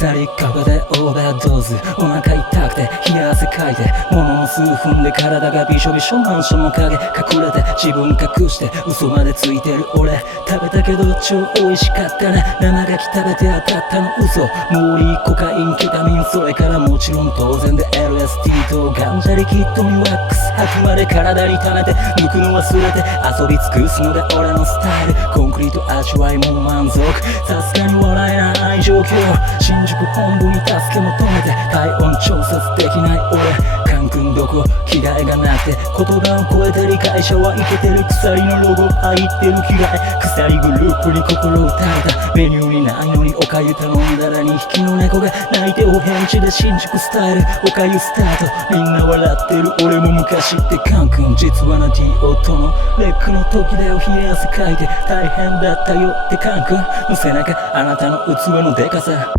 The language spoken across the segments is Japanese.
鎖壁でオーバードーズ、お腹痛くて冷や汗かいて、ものの数分で体がびしょびしょ、マンションの影隠れて自分隠して嘘までついてる俺。食べたけど超美味しかったね、生牡蠣食べて当たったの嘘。モーリー、コカイン、ケタミン、それからもちろん当然で LSD とガンジャリキッドにワックス吐くまで体に溜めて、抜くの忘れて遊び尽くすのが俺のスタイル。コンクリート味わいも満足、さすがに笑えない状況。新宿本部に助け求めて体温調節できない俺。カン君どこ、着替えがなくて言葉を超えて理解者はイケてる。鎖のロゴ入ってる嫌い、鎖グループに心打たれた。メニューにないのにおかゆ頼んだら2匹の猫が泣いてお返事で新宿スタイル。おかゆスタート、みんな笑ってる俺も昔ってカン君。実はな DO とのレックの時だよ、冷や汗かいて大変だったよってカン君の背中、あなたの器のでかさ。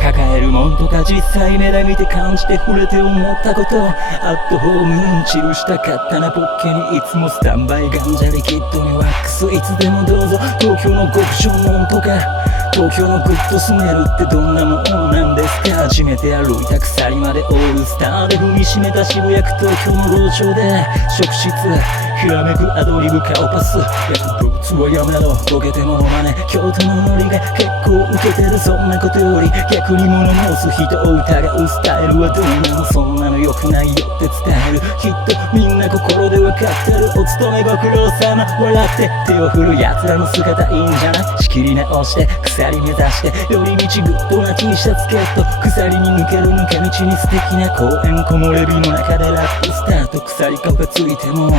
抱えるもんとか実際目で見て感じて触れて思ったこと。アットホームうんちるしたかったな、ポッケにいつもスタンバイ。ガンジャリキッドにワックスいつでもどうぞ。東京の極上もんとか東京のグッドスメルってどんなもんなんですか。初めて歩いた鎖までオールスターで踏みしめた渋谷区東京の路上で職質、ひらめくアドリブ顔パス。薬物はやめろ、ボケてものまね。京都のノリが結構ウケてる。そんなことより逆に物申す人を疑うスタイルはどうなの。そんなの良くないよって伝える。きっとみんな心で分かってる。お勤めご苦労様、笑って手を振る奴らの姿いいんじゃない。仕切り直して鎖目指して寄り道グッドな T シャツケット。鎖に抜ける抜け道に素敵な公園、木漏れ日の中でラップスタート。鎖壁ついても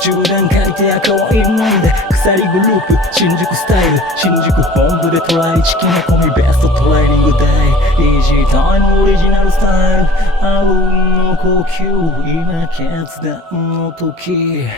10段階て赤ワイン飲んで鎖グループ新宿スタイル。新宿本部でトライチキン込みベストトレーニングデイ。イージータイムオリジナルスタイル。あうんの呼吸、今決断の時。